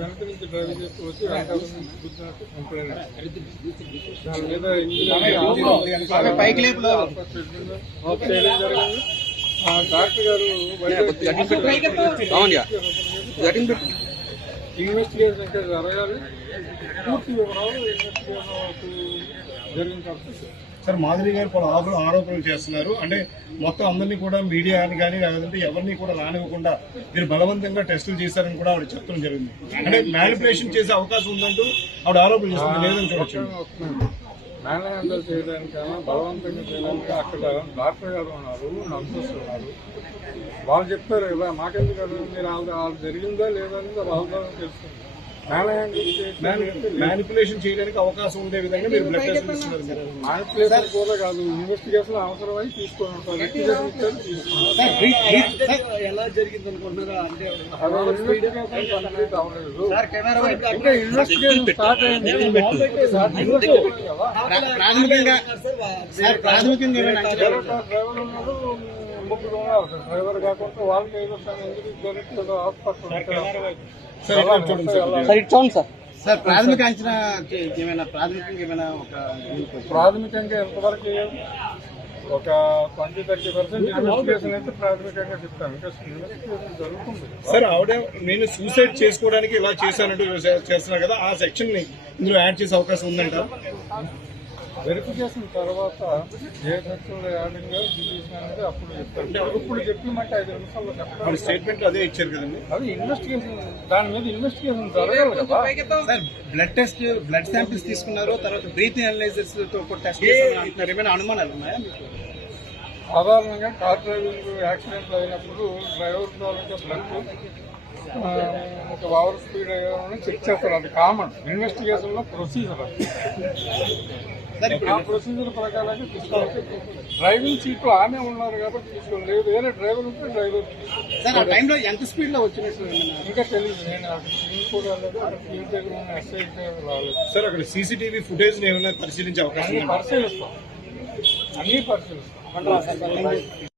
వెనక నుంచి డ్రైవింగ్ చేస్తూ వచ్చి వెనకాల నుంచి కూర్చున్నట్టు కంప్లైంట్. దాని మీద డాక్టర్ గారు ఇన్వెస్టిగేషన్ ఇంకా జరగాలి. పూర్తి వివరాలు ఇన్వెస్టిగేషన్ జరిగిన తర్వాత సార్ మాధురి గారు పలు ఆరోపణలు చేస్తున్నారు. అంటే మొత్తం అందరినీ కూడా మీడియాని కానీ లేదంటే ఎవరిని కూడా రానివ్వకుండా మీరు బలవంతంగా టెస్టులు చేశారని కూడా ఆవిడ చెప్పడం జరిగింది. అంటే మ్యానిపులేషన్ చేసే అవకాశం ఉందంటూ ఆవిడ ఆరోపణ చేస్తుంది. లేదని చూడొచ్చు. మ్యాన్ హ్యాండిల్ చేయడానికైనా బలవంతంగా చేయడానికి అక్కడ డాక్టర్ గారు ఉన్నారు, నర్సెస్ ఉన్నారు. వాళ్ళు చెప్తారు కదా, మాకెందుకు కదా, మీరు వాళ్ళు జరిగిందా లేదా అనేది వాళ్ళ తెలుస్తుంది. మ్యానిపులేషన్ చేయడానికి అవకాశం ఉండే విధంగా మీరు బ్లడ్ టెస్ట్ ఇస్తున్నారు. మ్యానిపులేషన్ కూడా కాదు, ఇన్వెస్టిగేషన్ అవసరమై తీసుకొని ఉంటారు. ఎలా జరిగింది అనుకుంటున్నారా? అంటే ఇంకా ఇన్వెస్టిగేషన్ స్టార్ట్ అయింది. డ్రైవర్ ఉన్నారు, ముగ్గురు ఉన్నారు. డ్రైవర్ కాకుండా వాళ్ళకి ఏదో ఎందుకు హాస్పిటల్ ప్రాథమిక అంచనా ఏమైనా ప్రాథమికంగా ఎంతవరకు ఒక 20-30% ఇన్వెస్టిగేషన్ అయితే ప్రాథమికంగా చెప్తాను. ఇంకా ఇన్వెస్టిగేషన్ జరుగుతుంది. సార్ ఆవిడ నేను సూసైడ్ చేసుకోవడానికి ఇలా చేశానంటూ చేస్తున్నారు కదా, ఆ సెక్షన్ ని ఇందులో యాడ్ చేసే అవకాశం ఉందంట. వెరిఫికేషన్ తర్వాత ఏ సెక్షన్లో యాడింగ్ డిలీషన్ అనేది అప్పుడు చెప్తారు. ఇప్పుడు చెప్పినట్టు 5 నిమిషాల్లో చెప్తారు. స్టేట్మెంట్ అదే ఇచ్చారు కదండి. అది ఇన్వెస్టిగేషన్, దాని మీద ఇన్వెస్టిగేషన్ జరగాలి కదా. సార్ బ్లడ్ శాంపిల్స్ తీసుకున్నారు, తర్వాత బ్రీతింగ్ అనలైజర్స్ తో టెస్ట్ చేస్తున్నారు. ఏమైనా అనుమానాలు ఉన్నాయా మీకు? సాధారణంగా కార్ డ్రైవింగ్ యాక్సిడెంట్లు అయినప్పుడు డ్రైవర్ ద్వారా బ్లడ్ ఒక ఓవర్ స్పీడ్ అయ్యారని చెక్ చేస్తారు. అది కామన్ ఇన్వెస్టిగేషన్ లో ప్రొసీజర్. ఆ ప్రొసీజర్ ప్రకారంగా తీసుకోవాలి. డ్రైవింగ్ సీట్ లో ఆమె ఉన్నారు కాబట్టి తీసుకోవాలి. లేదు వేరే డ్రైవర్ ఉంటే డ్రైవర్. సార్ ఆ టైంలో ఎంత స్పీడ్ లో వచ్చినట్టు ఇంకా తెలియదు. నేను అక్కడ కూడా ఇంటి దగ్గర ఉన్న ఎస్ఐ రాలేదు. సార్ అక్కడ సీసీటీవీ ఫుటేజ్ ఏమైనా పరిశీలించే అవకాశం పరిశీలిస్తాం, అన్ని పరిశీలిస్తాం.